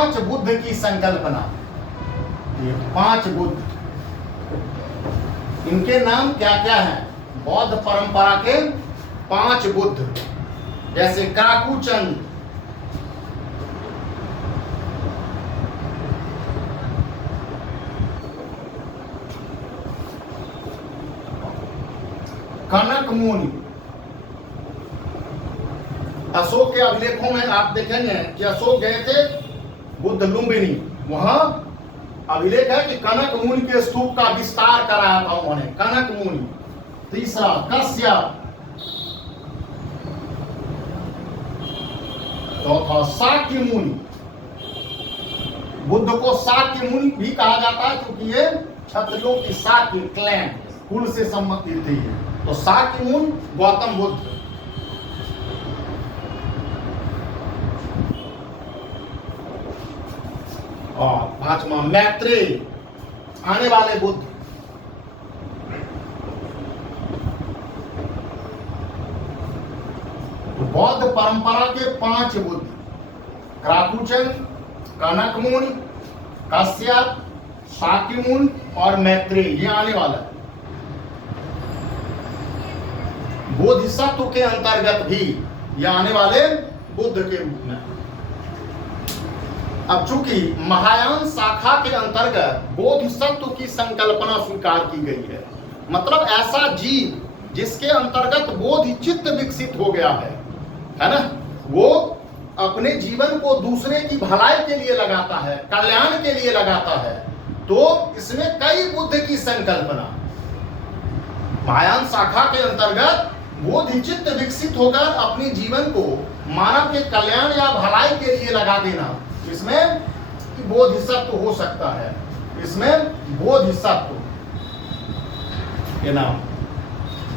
5 बुद्ध की संकल्पना। ये 5 बुद्ध, इनके नाम क्या क्या हैं? बौद्ध परंपरा के 5 बुद्ध, जैसे काकुचंद, कनक मुनि। अशोक के अभिलेखों में आप देखेंगे कि अशोक गए थे बुद्ध लुम्बिनी, वहां अभिलेख है कि कनक मुनि के स्तूप का विस्तार कराया था उन्होंने, कनक मुनि। तीसरा कश्यप, चौथा शाक्य मुनि। बुद्ध को शाक्य मुनि भी कहा जाता है क्योंकि ये क्षत्रियों की शाक्य क्लैन कुल से संबंधित थी। तो शाक्य मुनि गौतम बुद्ध। और 5वां मैत्रेय, आने वाले बुद्ध। बौद्ध परंपरा के 5 बुद्ध, काकुचंद, कनक मुनि, कश्यप, शाक्य मुनि और मैत्रेय, ये आने वाला है। बोधिसत्व के अंतर्गत भी ये आने वाले बुद्ध के रूप में। अब चूंकि महायान शाखा के अंतर्गत बोधिसत्व की संकल्पना स्वीकार की गई है, मतलब ऐसा जीव जिसके अंतर्गत बोधि चित्त विकसित हो गया है ना, वो अपने जीवन को दूसरे की भलाई के लिए लगाता है, कल्याण के लिए लगाता है। तो इसमें कई बुद्ध की संकल्पना, महायान शाखा के अंतर्गत बोधि चित्त विकसित होकर अपने जीवन को मानव के कल्याण या भलाई के लिए लगा देना, इसमें बोधिसत्व हो सकता है। इसमें बोधिसत्व ये नाम,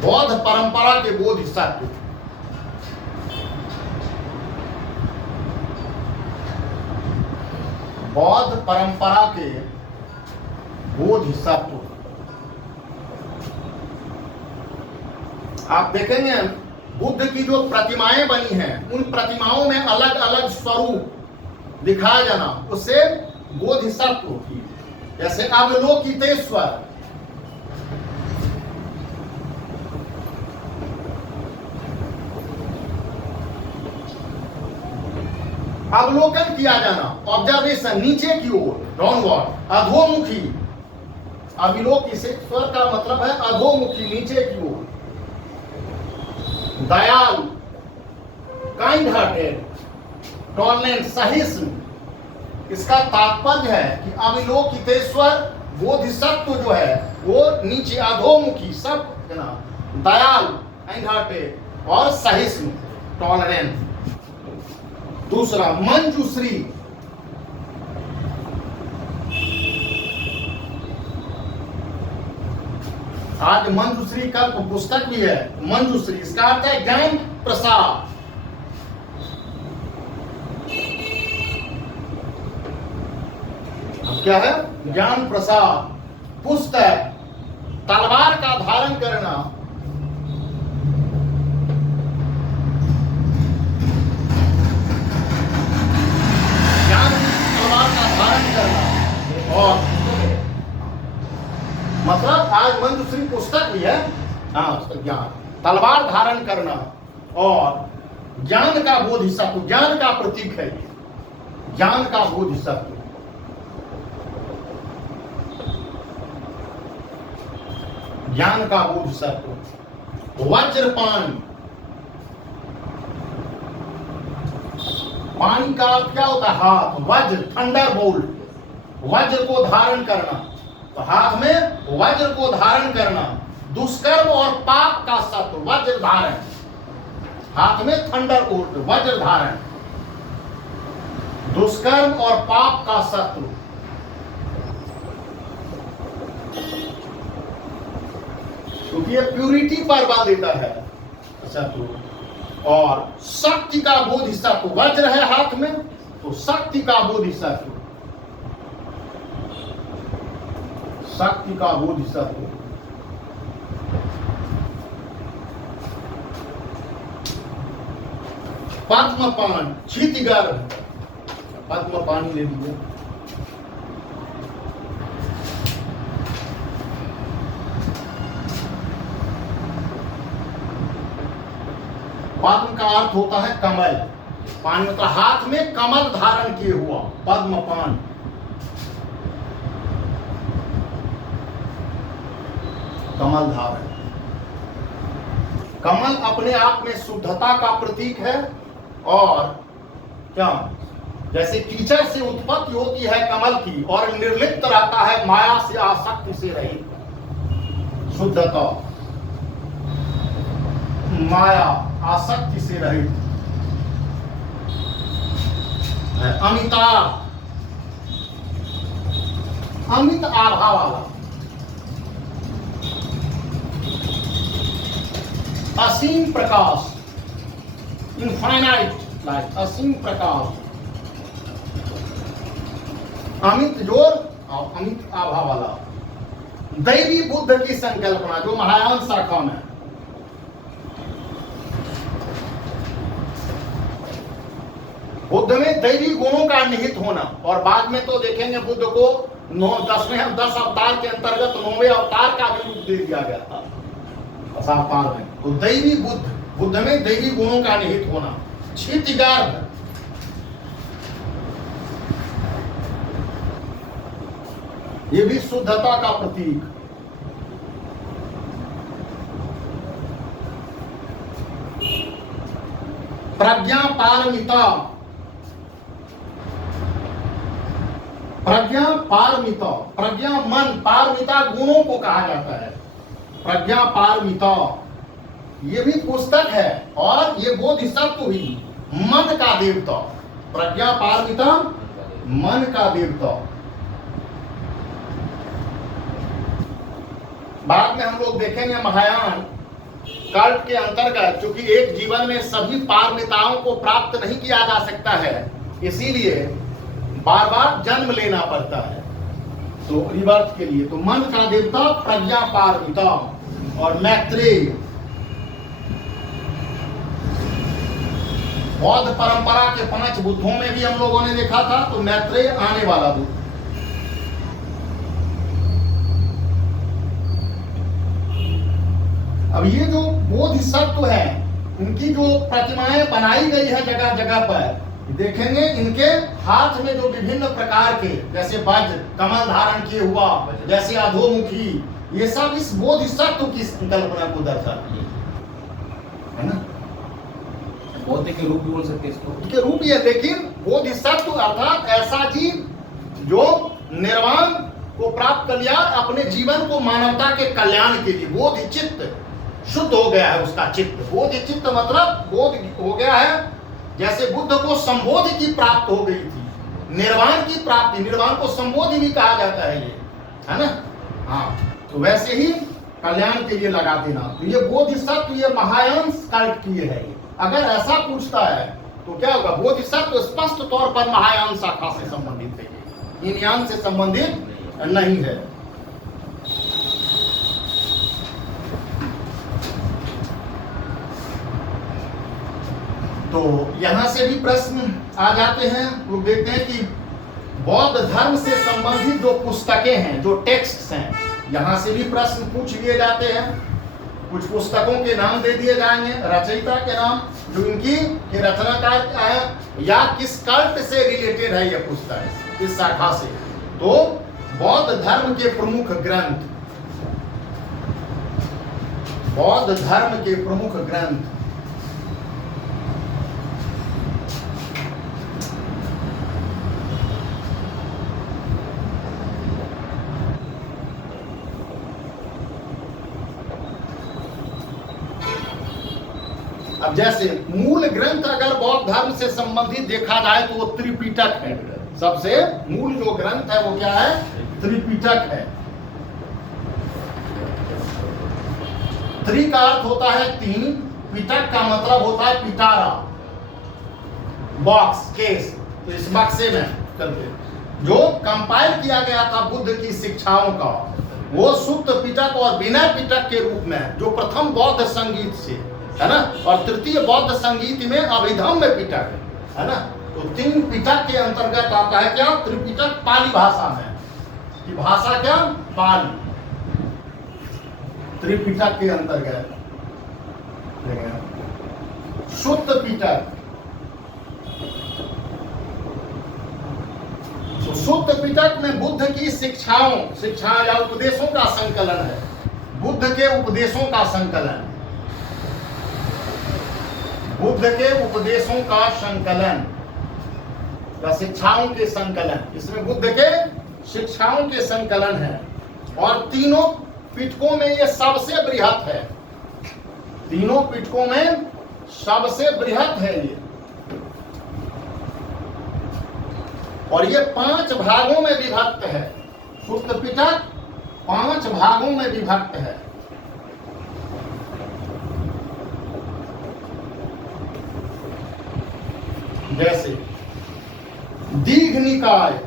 बौद्ध परंपरा के बोधिसत्व। बौद्ध परंपरा के बोधिसत्व आप देखेंगे बुद्ध की जो प्रतिमाएं बनी हैं, उन प्रतिमाओं में अलग अलग स्वरूप दिखाया जाना, उससे बोधिसत्व की। जैसे अवलोकितेश्वर, अवलोकन किया जाना, ऑब्जर्वेशन, नीचे की ओर, डाउनवर्ड। अधोमुखी, अवलोकितेश्वर का मतलब है अधोमुखी, नीचे की ओर। दयालु, काइंड हार्टेड, टॉलरेंट, सहिष्णु। इसका तात्पर्य है कि अवलोकितेश्वर बोधिसत्व जो है वो नीचे अधोमुखी, सब ना, दयालु, काइंड हार्टेड और सहिष्णु, टॉलरेंट। दूसरा मंजूश्री, आज मंजूश्री का पुस्तक भी है, मंजूश्री। इसका अर्थ है ज्ञान प्रसाद। क्या है? ज्ञान प्रसाद। पुस्तक, तलवार का धारण करना, ज्ञान तलवार का धारण करना। और मतलब आज मंजूश्री पुस्तक भी है, हाँ, ज्ञान, तलवार धारण करना और ज्ञान का बोधिसत्व, ज्ञान का प्रतीक है, ज्ञान का बोधिसत्व। ज्ञान का बोधिसत्व। वज्रपाणी, पानी का अर्थ क्या होता है? हाथ। वज्र, थंडर बोल्ट, वज्र को धारण करना, तो हाथ में वज्र को धारण करना। दुष्कर्म और पाप का सत्व, वज्र धारण, हाथ में थंडर बोल्ट, वज्र धारण। दुष्कर्म और पाप का सत्व। क्योंकि ये प्यूरिटी पर बल देता है शत्रु। और शक्ति का बोधिसत्व, वज्र है हाथ में, तो शक्ति का बोधिसत्व, शक्ति का बोधिसत्व। पद्मपान, क्षितिगर्भ, पद्म पानी ले लीजिए। पद्म का अर्थ होता है कमल। पानी मतलब हाथ में कमल धारण किए हुआ, पद्म पान। कमल धारण। कमल अपने आप में शुद्धता का प्रतीक है। और क्या, जैसे कीचड़ से उत्पत्ति होती है कमल की और निर्लिप्त रहता है माया से आसक्ति से रहित। शुद्धता, माया आसक्ति से रहित। अमिताभ, अमित आभा वाला। असीम प्रकाश, इनफाइनाइट लाइट, असीम प्रकाश। अमित जोर और अमित आभा वाला। दैवी बुद्ध की संकल्पना जो महायान शाखा में, बुद्ध में दैवी गुणों का निहित होना। और बाद में तो देखेंगे बुद्ध को 10 अवतार के अंतर्गत 9वें अवतार का भी रूप दे दिया गया था अवतार में। तो दैवी बुद्ध में दैवी गुणों का निहित होना। क्षितिगर्भ, ये भी शुद्धता का प्रतीक। प्रज्ञा पारमिता, प्रज्ञा पारमिता, प्रज्ञा मन, पारमिता गुणों को कहा जाता है। प्रज्ञा पारमिता ये भी पुस्तक है और ये बोधिसत्व भी मन का देवता। प्रज्ञा पारमिता मन का देवता। बाद में हम लोग देखेंगे महायान कल्ट के अंतर्गत, क्योंकि एक जीवन में सभी पारमिताओं को प्राप्त नहीं किया जा सकता है, इसीलिए बार बार जन्म लेना पड़ता है तो रिबर्थ के लिए। तो मन का देवता प्रज्ञा पारमिता। और मैत्रेय, बौद्ध परंपरा के 5 बुद्धों में भी हम लोगों ने देखा था, तो मैत्रेय आने वाला बुद्ध। अब ये जो बोधिसत्व है, उनकी जो प्रतिमाएं बनाई गई है जगह जगह पर, देखेंगे इनके हाथ में जो विभिन्न प्रकार के, जैसे वज्र, कमल धारण किए हुआ, जैसे अधोमुखी, ये सब इस बोधिसत्व की कल्पना को दर्शाती है ना। बोध के रूप भी बोल सकते हैं इसको, के रूप ये, लेकिन बोधिसत्व अर्थात ऐसा जीव जो निर्वाण को प्राप्त कर लिया, अपने जीवन को मानवता के कल्याण के लिए। बोधि चित्त, शुद्ध हो गया है उसका चित्त। बोधि चित्त मतलब बोध हो गया है, जैसे बुद्ध को संबोधि की प्राप्त हो गई थी, निर्वाण की प्राप्ति, निर्वाण को संबोधि भी कहा जाता है, ये है ना। हाँ, तो वैसे ही कल्याण के लिए लगा देना। तो ये बोधिसत्व, ये महायान कल्ट किए है। अगर ऐसा पूछता है तो क्या होगा, बोधिसत्व स्पष्ट तौर पर महायान शाखा से संबंधित है, इन यान से संबंधित नहीं है। तो यहां से भी प्रश्न आ जाते हैं। लोग देखते हैं कि बौद्ध धर्म से संबंधित जो पुस्तकें हैं, जो टेक्स्ट्स हैं, यहां से भी प्रश्न पूछ लिए जाते हैं। कुछ पुस्तकों के नाम दे दिए जाएंगे, रचयिता के नाम, जो इनकी रचनाकार है, या किस कल्ट से रिलेटेड है यह पुस्तक, किस शाखा से। तो बौद्ध धर्म के प्रमुख ग्रंथ, बौद्ध धर्म के प्रमुख ग्रंथ, अब जैसे मूल ग्रंथ अगर बौद्ध धर्म से संबंधित देखा जाए तो वो त्रिपिटक है। सबसे मूल जो ग्रंथ है वो क्या है, त्रिपिटक है। त्रि का अर्थ होता है 3, पिटक का मतलब होता है पिटारा, बॉक्स, केस। तो इस बक्से में करके जो कंपाइल किया गया था बुद्ध की शिक्षाओं का, वो सुप्त पिटक और विनय पिटक के रूप में, जो प्रथम बौद्ध संगीत से है ना, और तृतीय बौद्ध संगीत में अभिधम्म पिटक है ना। तो तीन पिटक के अंतर्गत आता है क्या? त्रिपिटक पाली भाषा में। कि भाषा क्या? पाली। त्रिपिटक के अंतर्गत शुद्ध पिटक। तो शुद्ध पिटक में बुद्ध की शिक्षा या उपदेशों का संकलन है। बुद्ध के उपदेशों का संकलन, बुद्ध के उपदेशों का संकलन या शिक्षाओं के संकलन। इसमें बुद्ध के शिक्षाओं के संकलन है। और तीनों पिटकों में ये सबसे बृहत है। तीनों पिटकों में सबसे बृहत है ये। और ये 5 भागों में विभक्त है। शुद्ध पिटक 5 भागों में विभक्त है। जैसे दीघ निकाय,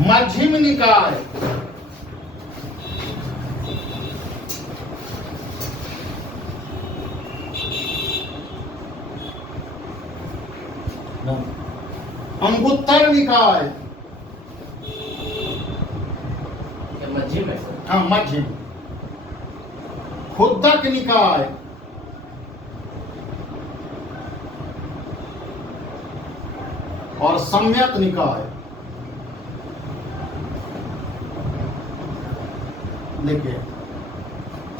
मध्यम निकाय, अंगुत्तर निकाय, मध्यम है सर। हाँ मध्यम, खुद्दक निकाय, और सम्यक निकाय। देखिए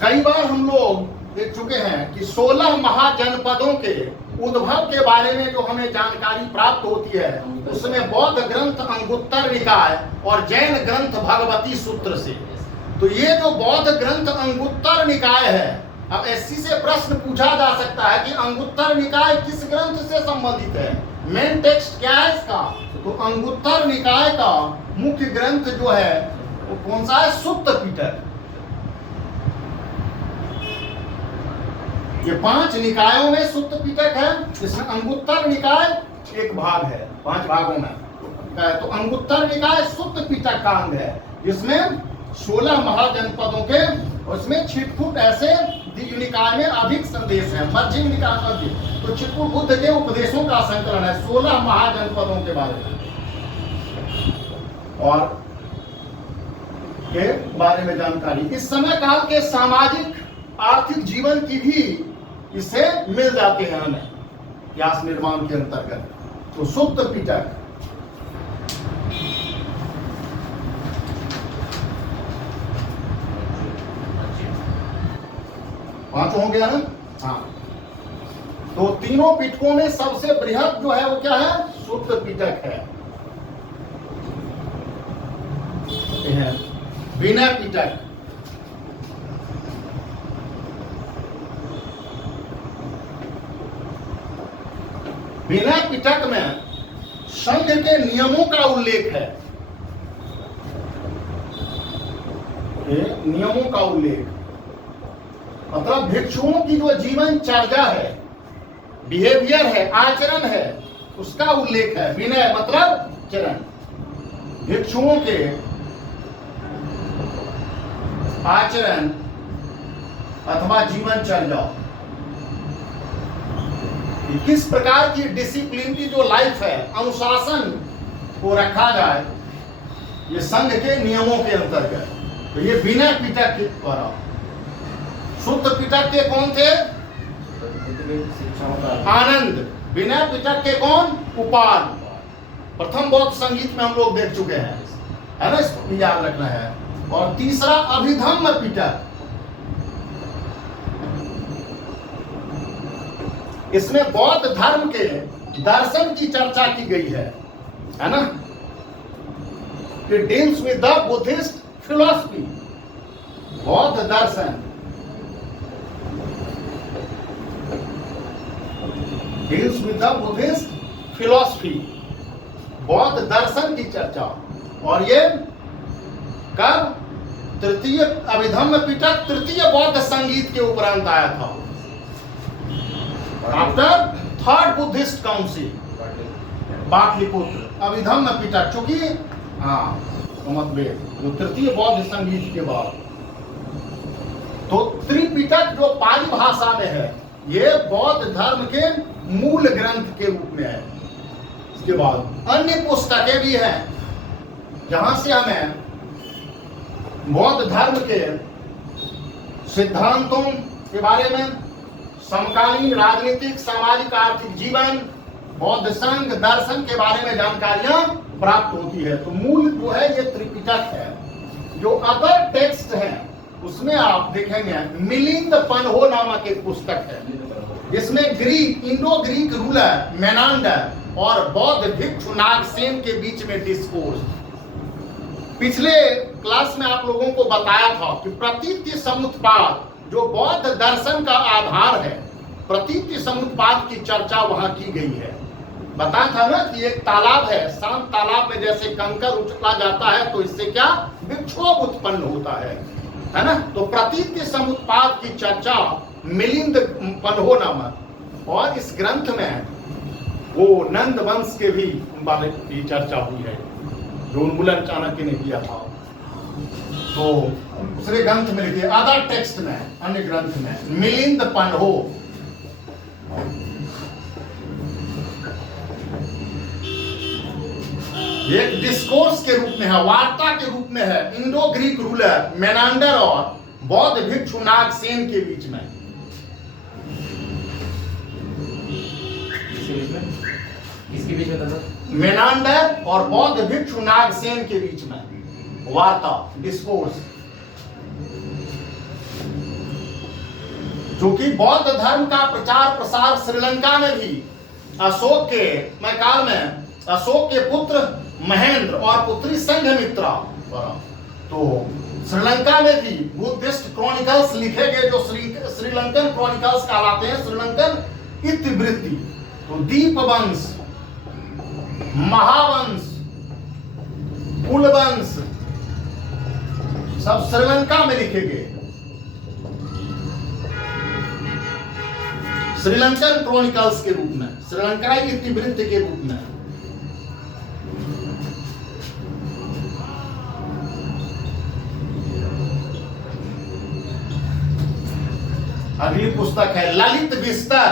कई बार हम लोग देख चुके हैं कि 16 महाजनपदों के उद्भव के बारे में जो हमें जानकारी प्राप्त होती है उसमें बौद्ध ग्रंथ अंगुत्तर निकाय और जैन ग्रंथ भगवती सूत्र से। तो ये जो बौद्ध ग्रंथ अंगुत्तर निकाय है, अब एससी से प्रश्न पूछा जा सकता है कि अंगुत्तर निकाय किस ग्रंथ से संबंधित है, मेन टेक्स्ट क्या है इसका? तो अंगुत्तर निकाय का मुख्य ग्रंथ जो है वो कौन सा है? सुत्त पिटक। ये 5 निकायों में सुत्त पिटक है। इसमें अंगुत्तर निकाय एक भाग है, 5 भागों में। तो अंगुत्तर निकाय सुत्त पिटक का अंग है, जिसमें 16 महाजनपदों के, उसमें छिटपुट ऐसे दीघ निकाय में अधिक संदेश है, मध्यम निकाय अधिक। तो छिटपुट बुद्ध के उपदेशों का संकलन है 16 महाजनपदों के बारे में और के बारे में जानकारी। इस समय काल के सामाजिक आर्थिक जीवन की भी इससे मिल जाते हैं हमें इतिहास निर्माण के अंतर्गत। तो सुत्त पिटक, पांचों हो गया ना? हाँ। तो तीनों पिटकों में सबसे बृहद जो है वो क्या है? सुत्त पिटक है। विनय पिटक, विनय पिटक में संघ के नियमों का उल्लेख है। नियमों का उल्लेख मतलब भिक्षुओं की जो जीवन चर्या है, बिहेवियर है, आचरण है, उसका उल्लेख है। विनय मतलब चरण, भिक्षुओं के आचरण अथवा जीवन चर्या, किस प्रकार की डिसिप्लिन की जो लाइफ है, अनुशासन को रखा जाए, ये संघ के नियमों के अंतर्गत। तो ये विनय पिटक के द्वारा। शुद्ध पिटक के कौन थे? आनंद। विनय पिटक के कौन? उपाल। प्रथम बौद्ध संगीत में हम लोग देख चुके हैं, है ना, इसको याद रखना है। और तीसरा अभिधम्म पिटक, इसमें बौद्ध धर्म के दर्शन की चर्चा की गई है ना। It deals with the Buddhist philosophy, बौद्ध दर्शन, deals with the Buddhist philosophy, बौद्ध दर्शन की चर्चा। और ये कब? तृतीय अभिधम्म पिटक तृतीय बौद्ध संगीत के उपरांत आया था, after third Buddhist council, Pataliputra. Abhidhamma Pitaka चूंकि मतभेद जो तृतीय बौद्ध संगीत के बाद। तो त्रिपिटक त्रिपिटक जो पाली भाषा में है, ये बौद्ध धर्म के मूल ग्रंथ के रूप में है। इसके बाद अन्य पुस्तकें भी हैं जहां से हमें बौद्ध धर्म के सिद्धांतों के बारे में, समकालीन राजनीतिक, सामाजिक, आर्थिक जीवन, बौद्ध संघ, दर्शन के बारे में जानकारियां प्राप्त होती है। तो मूल जो है ये त्रिपिटक है। जो अदर टेक्स्ट हैं उसमें आप देखेंगे मिलिंद पन्हो नामक एक पुस्तक है, जिसमें Greek, Indo Greek ruler Menander और बौद्ध भिक्षु नागसेन के बीच में डिस्कोर्स। पिछले क्लास में आप लोगों को बताया था कि प्रतीति समुत्पाद जो बौद्ध दर्शन का आधार है, प्रतीति समुत्पाद की चर्चा वहां की गई है। बताया था ना कि एक तालाब है, शांत तालाब में जैसे कंकर उछला जाता है तो इससे क्या विक्षोभ उत्पन्न होता है ना। तो प्रतीति समुत्पाद की चर्चा मिलिंद पन्हो नामक, और इस ग्रंथ में वो नंद वंश के भी बारे की चर्चा हुई है जो उन्मूलन चाणक्य ने किया था। तो दूसरे ग्रंथ में लिखिए, अदर टेक्स्ट में, अन्य ग्रंथ में मिलिंद पन्हो। एक डिस्कोर्स के रूप में है, वार्ता के रूप में है, इंडो ग्रीक रूलर मेनांडर और बौद्ध भिक्षु नागसेन के बीच में। किसके बीच में था? मेनांडर और बौद्ध भिक्षु नागसेन के बीच में वार्ता, डिस्कोर्स। क्योंकि बौद्ध धर्म का प्रचार प्रसार श्रीलंका में भी अशोक के काल में अशोक के पुत्र महेंद्र और पुत्री संघमित्रा, तो श्रीलंका में भी बुद्धिस्ट क्रॉनिकल्स लिखे गए जो श्रीलंकन क्रॉनिकल्स कहलाते हैं, श्रीलंकन इतिवृत्ति। तो दीपवंश, महावंश, कुलवंश सब श्रीलंका में लिखे गए, श्रीलंकन क्रॉनिकल्स के रूप में, श्रीलंकाई इतिवृत्ति के रूप में। अगली पुस्तक है ललित विस्तर।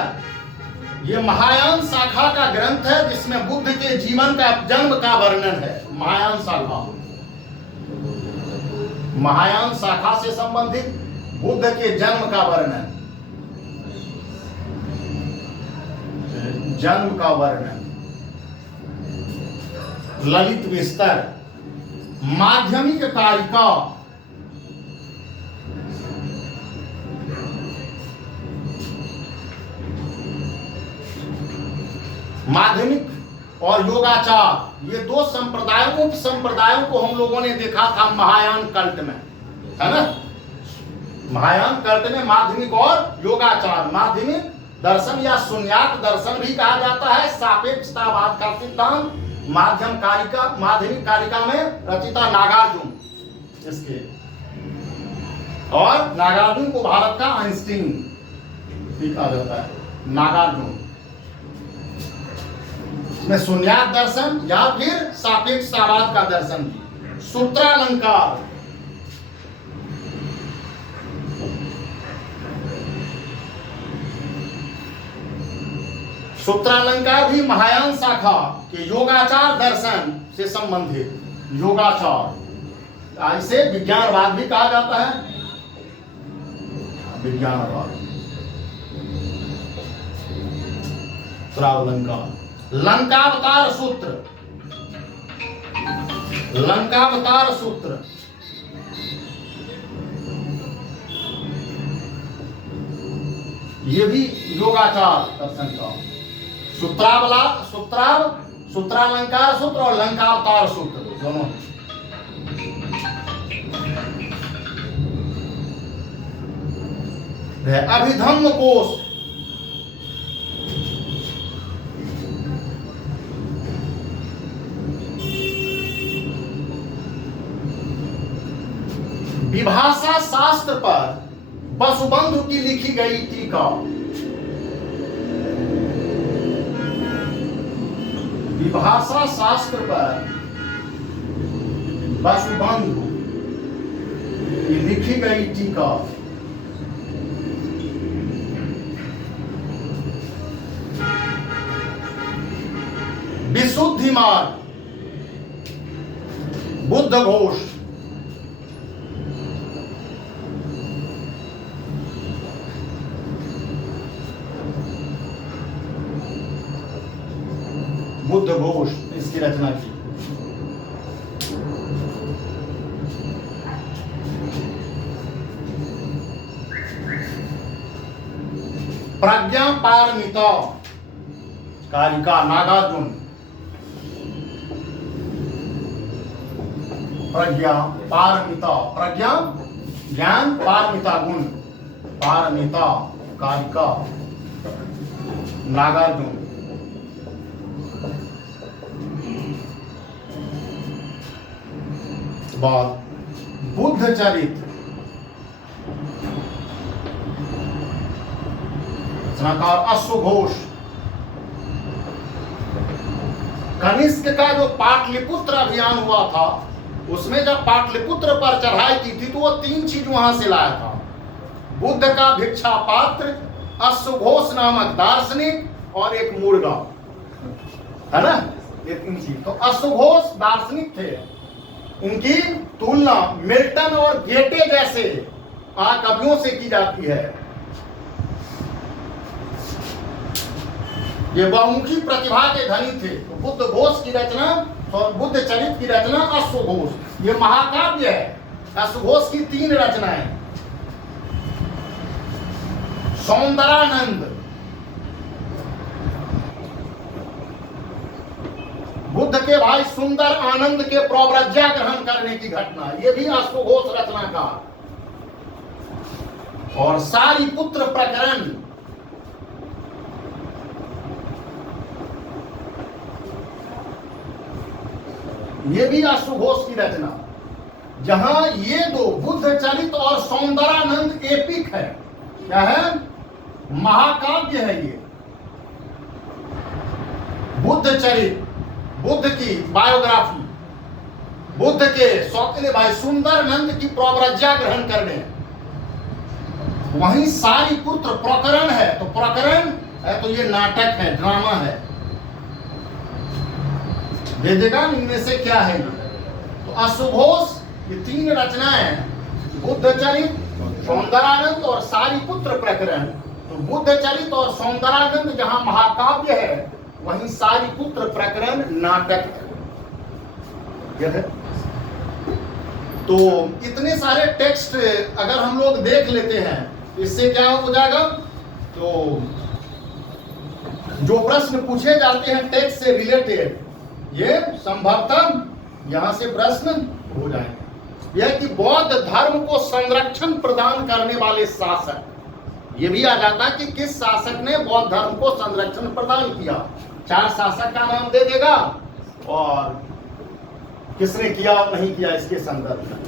ये महायान शाखा का ग्रंथ है जिसमें बुद्ध के जीवन का, जन्म का वर्णन है। महायान शाखा, महायान शाखा से संबंधित बुद्ध के जन्म का वर्णन, जन्म का वर्णन। ललित विस्तर। माध्यमिक कारिका, माध्यमिक और योगाचार, ये दो संप्रदायों, उप संप्रदायों को हम लोगों ने देखा था महायान कल्ट में, है ना। महायान कल्ट में माध्यमिक और योगाचार, माध्यमिक दर्शन या शून्यात दर्शन भी कहा जाता है, सापेक्षतावाद का सिद्धांत, माध्यमिक कारिका में रचिता नागार्जुन इसके, और नागार्जुन को भारत का आइंस्टीन भी कहा जाता है, नागार्जुन। में शून्यात दर्शन या फिर सापेक्षतावाद का दर्शन भी। सूत्रालंकार, सूत्रालंकार भी महायान शाखा के योगाचार दर्शन से संबंधित, योगाचार, इसे विज्ञानवाद भी कहा जाता है, विज्ञानवाद। सूत्रालंकार। लंकावतार सूत्र, लंकावतार सूत्र, ये भी योगाचार दर्शन का। सूत्रालंकार सूत्र और लंकावतार सूत्र दोनों। अभिधम्म कोश, विभाषा शास्त्र पर वसुबंधु की लिखी गई टीका। विभाषा शास्त्र पर वसुबंधु की लिखी गई टीका। बुद्धिमार्ग, बुद्ध घोष, बुद्ध घोष इसकी रचना की। प्रज्ञा पारमिता कारिका नागार्जुन, प्रज्ञा पारमिता, प्रज्ञा ज्ञान, पारमिता गुण, पारमिता कारिका नागार्जुन। बाद बुद्ध चरित्र, रचनाकार अश्वघोष। कनिष्क का जो पाटलिपुत्र अभियान हुआ था, उसमें जब पाटलिपुत्र पर चढ़ाई की थी तो वो 3 चीज वहां से लाया था। बुद्ध का भिक्षा पात्र, अश्वघोष नामक दार्शनिक और एक मुर्गा, है ना, ये 3 चीज। तो अश्वघोष दार्शनिक थे, इनकी तुलना मिल्टन और गेटे जैसे कवियों से की जाती है। ये बहुमुखी प्रतिभा के धनी थे। तो बुद्ध घोष की रचना और बुद्ध चरित्र की रचना अश्वघोष, ये महाकाव्य है। अश्वघोष की 3 रचनाएं। सौंदरानंद, बुद्ध के भाई सुंदर आनंद के प्रव्रज्या ग्रहण करने की घटना, ये भी अश्वघोष रचना का। और सारिपुत्र प्रकरण, ये भी अश्वघोष की रचना। जहां ये 2 बुद्ध चरित और सौंदरानंद एपिक है, क्या है, महाकाव्य है। ये बुद्ध चरित, बुद्ध की बायोग्राफी, बुद्ध के सौतेले भाई सुंदरानंद की प्रव्रज्या ग्रहण करने। वहीं सारिपुत्र प्रकरण है, तो प्रकरण है तो ये नाटक है, ड्रामा है। देखिएगा इनमें से क्या है। तो अश्वघोष ये 3 रचनाएं, बुद्ध चरित, सौंदरानंद और सारिपुत्र प्रकरण। तो बुद्ध चरित और सौंदरानंद जहां महाकाव्य है, वहीं सारिपुत्र प्रकरण नाटक है। तो इतने सारे टेक्स्ट अगर हम लोग देख लेते हैं, इससे क्या हो जाएगा, तो जो प्रश्न पूछे जाते हैं टेक्स्ट से रिलेटेड, ये संभवतः यहां से प्रश्न हो जाएंगे। यह कि बौद्ध धर्म को संरक्षण प्रदान करने वाले शासक, ये भी आ जाता है कि किस शासक ने बौद्ध धर्म को संरक्षण प्रदान किया। 4 शासक का नाम दे देगा और किसने किया और नहीं किया इसके संदर्भ में।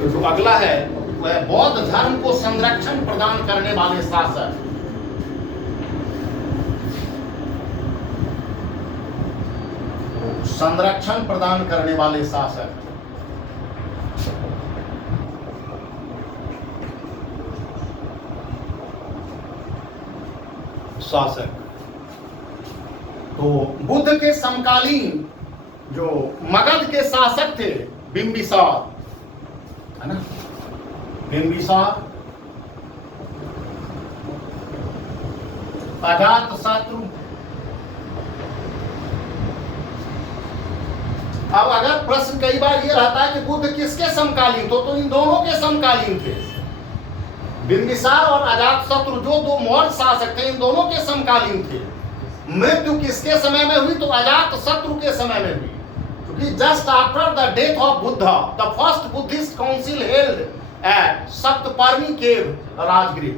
तो जो अगला है वह बौद्ध धर्म को संरक्षण प्रदान करने वाले शासक। संरक्षण प्रदान करने वाले शासक, तो बुद्ध के समकालीन जो मगध के शासक थे, बिंबिसार, है ना, बिंबिसार, अजातशत्रु। अब अगर प्रश्न कई बार ये रहता है कि बुद्ध किसके समकालीन, तो इन दोनों के समकालीन थे। बिंबिसार और अजातशत्रु जो 2 मौर्य शासक थे, इन दोनों के समकालीन थे। मृत्यु किसके समय में हुई, तो अजातशत्रु के समय में हुई, क्योंकि just after the death of Buddha the first Buddhist council held at Saptaparni cave Rajgriha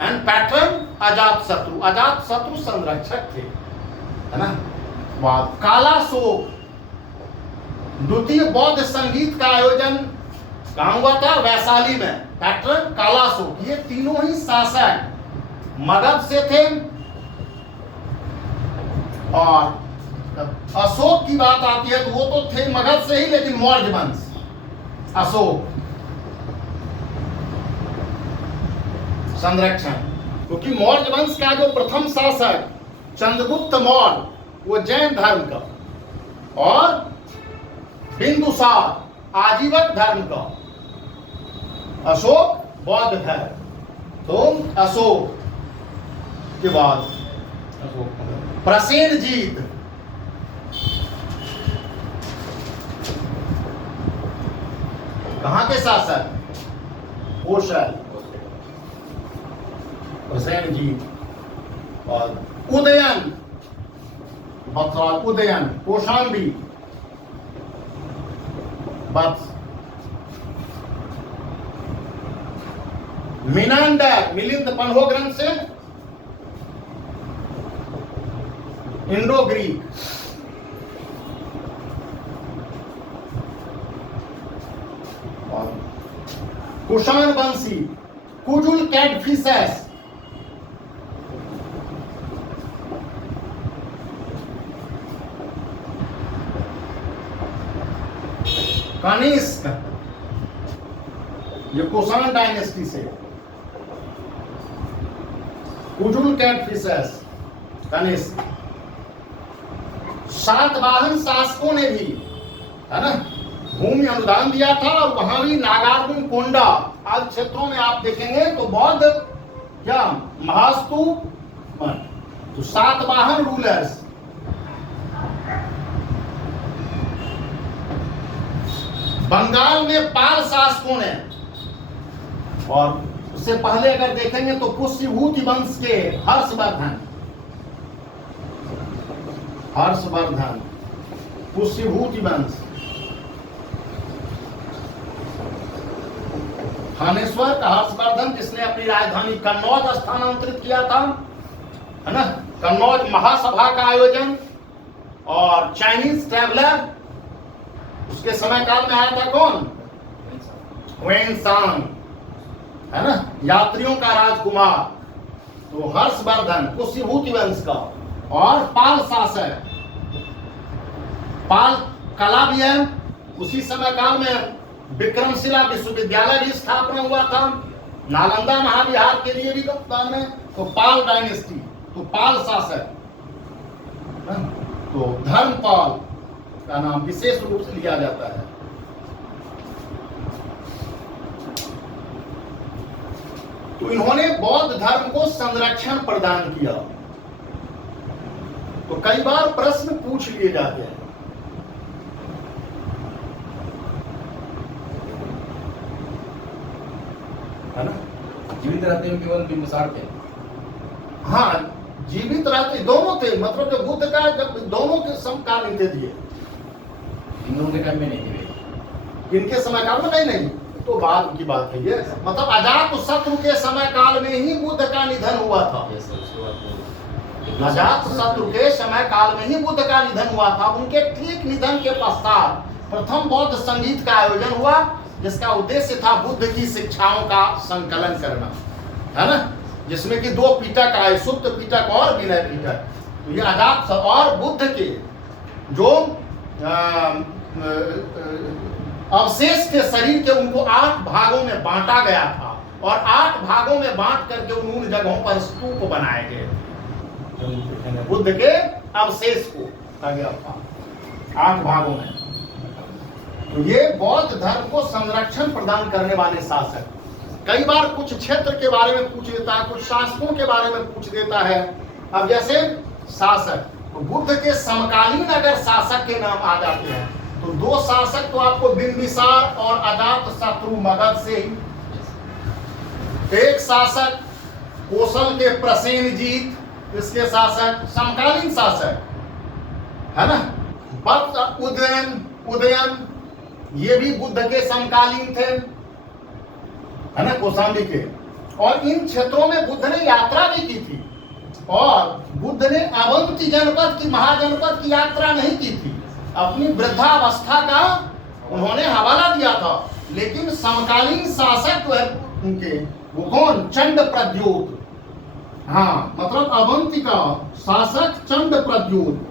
and patron Ajatashatru. Ajatashatru संरक्षक थे, है ना। बाद कालाशोक, द्वितीय बौद्ध संगीत का आयोजन कहां हुआ था, वैशाली में, पैटर्न कालाशोक। ये तीनों ही शासक मगध से थे। और अशोक की बात आती है तो वो तो थे मगध से ही, लेकिन मौर्य वंश। अशोक संरक्षण, क्योंकि मौर्य वंश का जो प्रथम शासक चंद्रगुप्त मौर्य वो जैन धर्म का, और बिंदुसार आजीवक धर्म का, अशोक बौद्ध धर्म। तो अशोक के बाद प्रसेनजीत, कहां के शासक? कोशल, प्रसेनजीत। और उदयन, उदयन कौशाम्बी, बस। मिनांडर, मिलिंद पन्हो ग्रंथ से इंडो ग्रीक। और कुषाण वंशी कुजुल कैटफिशेस, कनिष्क, ये कुषाण डायनेस्टी से, कुजुल कैटफिशेस, कनिष्क। सातवाहन शासकों ने भी, है ना, भूमि अनुदान दिया था, और वहां भी नागार्जुन कोंडा आदि क्षेत्रों में आप देखेंगे तो बौद्ध क्या महास्तूप। तो सातवाहन रूलर्स, बंगाल में पाल शासकों ने, और उससे पहले अगर देखेंगे तो पुष्यभूति वंश के हर्षवर्धन, पुष्यभूति वंश, थानेश्वर का हर्षवर्धन, जिसने अपनी राजधानी कन्नौज स्थानांतरित किया था, है ना, कन्नौज महासभा का आयोजन। और चाइनीज ट्रैवलर उसके समय काल में आया था कौन? वेनसांग, है ना, यात्रियों का राजकुमार। तो हर्षवर्धन पुष्यभूति वंश का। और पाल शासक, पाल कला भी है, उसी समय काल में विक्रमशिला विश्वविद्यालय भी स्थापना हुआ था, नालंदा महाविहार के लिए भी कप्तान में। तो पाल डायनेस्टी, तो पाल शासक, तो धर्मपाल का नाम विशेष रूप से लिया जाता है। तो इन्होंने बौद्ध धर्म को संरक्षण प्रदान किया। तो कई बार प्रश्न पूछ लिए जाते हैं, है ना, जीवित रहते हुए केवल बिंबिसार थे। हाँ, जीवित रहते दोनों थे, मतलब जब बुद्ध का, जब दोनों के समकालीन थे दिए, इन दोनों के काल में नहीं थे। इनके समय काल में नहीं, तो बाद की बात है ये। मतलब अजात शत्रु के समय काल में ही बुद्ध का निधन हुआ था। अजात शत्रु के समय काल में ही बुद्ध का निधन हुआ था। उनके ठीक निधन के पश्चात प्रथम बौद्ध संगीत का आयोजन हुआ, जिसका उद्देश्य था बुद्ध की शिक्षाओं का संकलन करना, है ना, जिसमें कि 2 पिटक आए, सुप्त पिटक और विनय पिटक। तो ये अजात और बुद्ध के जो अवशेष के शरीर के, उनको 8 भागों में बांटा गया था, और 8 भागों में बांट करके उन जगहों पर स्तूप बनाए गए। बुद्ध के अवशेष को कहा गया था 8 भागों में। तो ये बौद्ध धर्म को संरक्षण प्रदान करने वाले शासक। कई बार कुछ क्षेत्र के बारे में पूछ देता है, कुछ शासकों के बारे में पूछ देता है। अब जैसे शासक, तो बुद्ध के समकालीन अगर शासक के नाम आ जाते हैं तो 2 शासक तो आपको बिंबिसार और अजात शत्रु मगध से ही। एक शासक कौशल के प्रसेनजीत, इसके शासक समकालीन शासक, है ना, बत उदयन, ये भी बुद्ध के समकालीन थे, है ना, कौशाम्बी के। और इन क्षेत्रों में बुद्ध ने यात्रा भी की थी, और बुद्ध ने अवंती जनपद की, महाजनपद की यात्रा नहीं की थी। अपनी वृद्धावस्था का उन्होंने हवाला दिया था। लेकिन समकालीन शासक जो है उनके, वो कौन? चंड प्रद्योत। हाँ, मतलब अवंती का शासक चंड प्रद्योत,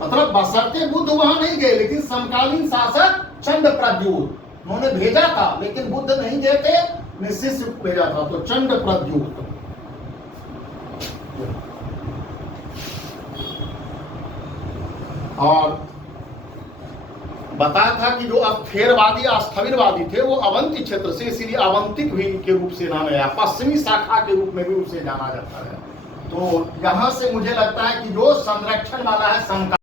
मतलब बशर्ते बुद्ध वहां नहीं गए, लेकिन समकालीन शासक चंड प्रद्योत उन्होंने भेजा था, लेकिन बुद्ध नहीं गए थे। निश्चित से भेजा था, तो चंड प्रद्युक्त। और बताया था कि जो अस्थेरवादी अस्थविरवादी थे वो अवंती क्षेत्र से, इसीलिए अवंतिक भी के रूप से नाम आया, पश्चिमी शाखा के रूप में भी उसे जाना जाता है। तो यहां से मुझे लगता है कि जो संरक्षण वाला है